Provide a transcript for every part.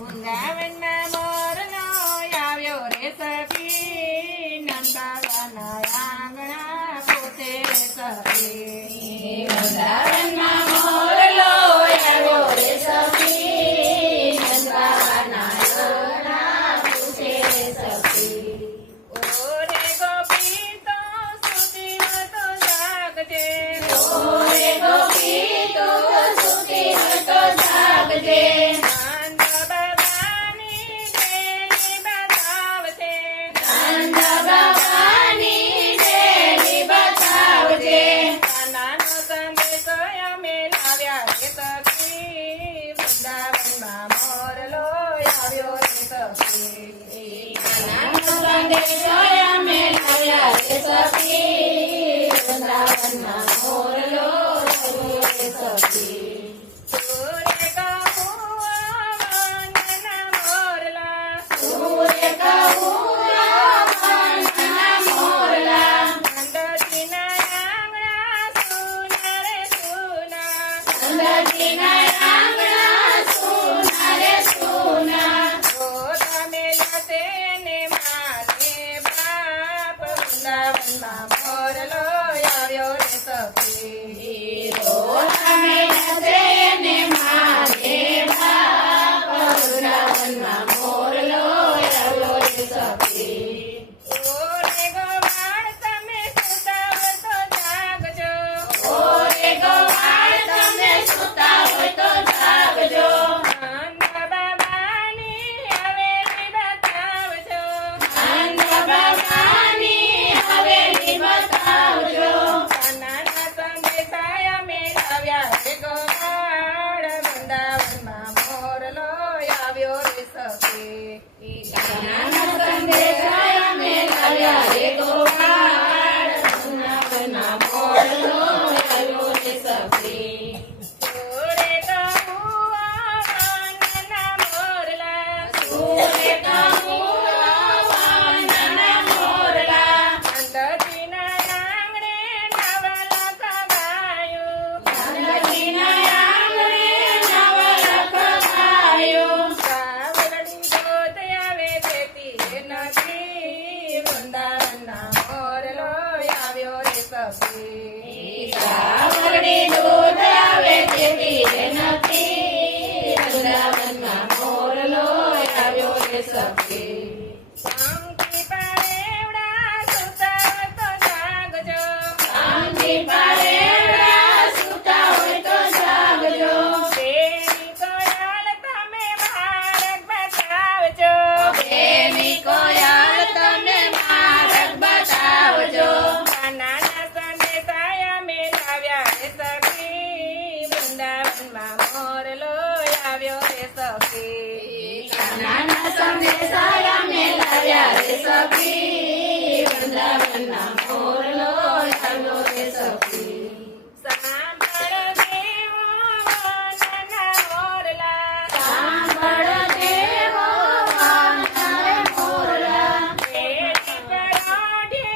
વૃંદાવનમાં મોરલો આવ્યો રે સખી, નંદવાના આંગણા પોતે સખી. વૃંદાવનમાં મોરલો આવ્યો રે સખી, નંદવાના આંગણા પોતે સખી. ઓરે ગોપી તો સુતી તો જાગજે, ઓરે ગોપી તો સુતી તો જાગજે. નંદ બાબાની ડેલી બતાવજે, નંદ બાબાની ડેલી બતાવજે. કાનાનો સંદેશો અમે લાવ્યા રે સખી, વૃંદાવનમાં મોરલો આવ્યો રે સખી. કાનાનો સંદેશો અમે લાવ્યા રે સખી, વૃંદાવનમાં મોરલો આવ્યો રે સખી. સૂર્ય કહુઆવાનના મોરલા, સૂર્ય કહુઆવાનના મોરલા, નંદજીના આંગણા સુના રે સુના, નંદજીના આંગણા સુના રે સુના. ઓ તમે લતે ને માને બાપ, વૃંદાવનમાં મોરલો આવ્યો રે સખી. તમે નજરે ને મારે બાપ, વૃંદાવનમાં મોરલો આવ્યો રે સખી. ઓરે ગોવાળ તમે સુતાવ તો જાગજો, ઓરે ગોવાળ તમે સૂતા હોય તો જાગજો. નંદ બાબાની હવેલી બતાવજો, નંદ બાબાની હવેલી બતાવજો. કાનાના સંદેશા અમે લાવ્યા રે ગોવાળ, વૃંદાવનમાં મોરલો આવ્યો રે સખી. કાનાના સંદેશા અમે લાવ્યા રે ગોપાળ, વૃંદાવનમાં મોરલો આવ્યો રે સખી. ઓરે કહુઆવાનના મોરલા, સૂર્ય કહુઆવાનના મોરલા, નંદજીના આંગણે નવલખ ગાયું, નંદજીના આંગણે નવલખ ગાયું. કાવડી દૂધ આવે દેતી નથી, વૃંદાવનના મોરલો આવ્યો રે સખી. કાવડી દૂધ આવે તેવી રે નથી, વૃંદાવનમાં મોરલો આવ્યો રે સખી. પંખી પારેવડા સુતાવ તો જાગજો, આંધી પારેલા સૂતા હોય તો જાગજો. દેવી કોયલ તમે માર્ગ બતાવજો, દેવી કોયલ તમે માર્ગ બતાવજો. કાનાના સંદેશા અમે લાવ્યા રે સખી, વૃંદાવનમાં મોરલો આવ્યો રે સખી. કાનાના સંદેશા અમે લાવ્યા રે સખી, વૃંદાવનમાં મોરલો આવ્યો રે સખી. સાંભળ દેવો વનના મોરલા, સાંભળ દેવો વાનરે મોરલા, દેવી પરોઢે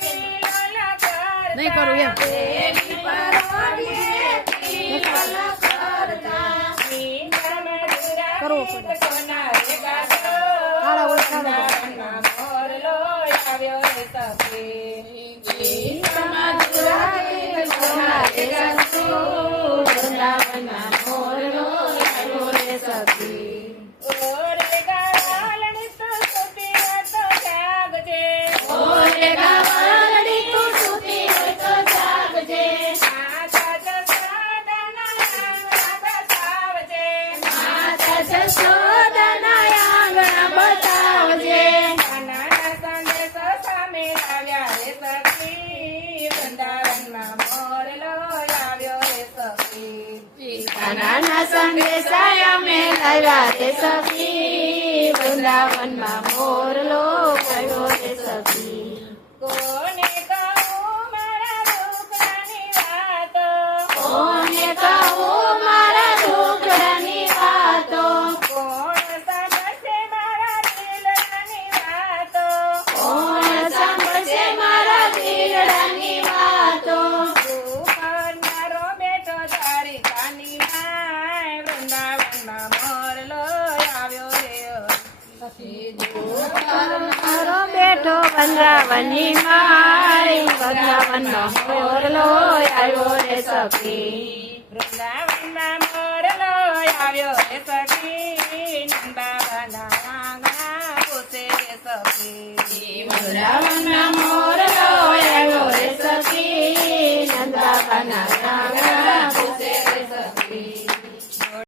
કિલોલ કરતા, દેવી પરોઢે કિલોલ કરતા. મીઠા મધુરા ગીત કોના રે ગાતો, વૃંદાવનમાં મોરલો આવ્યો રે સખી. મધુરા ગીત કોનારે ગાતો, વૃંદાવનમાં મોરલો આવ્યો રે સખી. ઓરે ગાળણી તો સુતી તો જાગજે, ઓરે ગાવલડી તું સૂતી હોય તો જાગજે. માતા જશોદાના આંગણા બતાવજે, માતા જશોદાના આંગણા બતાવજે. કાનાના સંદેશો સામે લાવ્યા રે સખી, વૃંદાવનમાં મોરલો આવ્યો રે સખી. કાનાના સંદેશા અમે લાવ્યા રે સખી, વૃંદાવનમાં મોરલો આવ્યો રે સખી. કોને કહું મારા દુઃખની વાતો, કોને કહું મારા દુઃખની વાતો, કોણ સાંભળશે મારા દિલની વાતો, કોણ સાંભળશે મારા દિલની વાતો. તું કરનારો બેઠો તારી કાની માય, વૃંદાવનમાં મોરલો આવ્યો મારો બેઠો વનરાવનની માળી વૃંદાવનનો મોરલો આવ્યો રે સખી વૃંદાવનમાં મોરલો આવ્યો રે સખી નંદાવના આંગણા પૂછે રે સખી વૃંદાવનના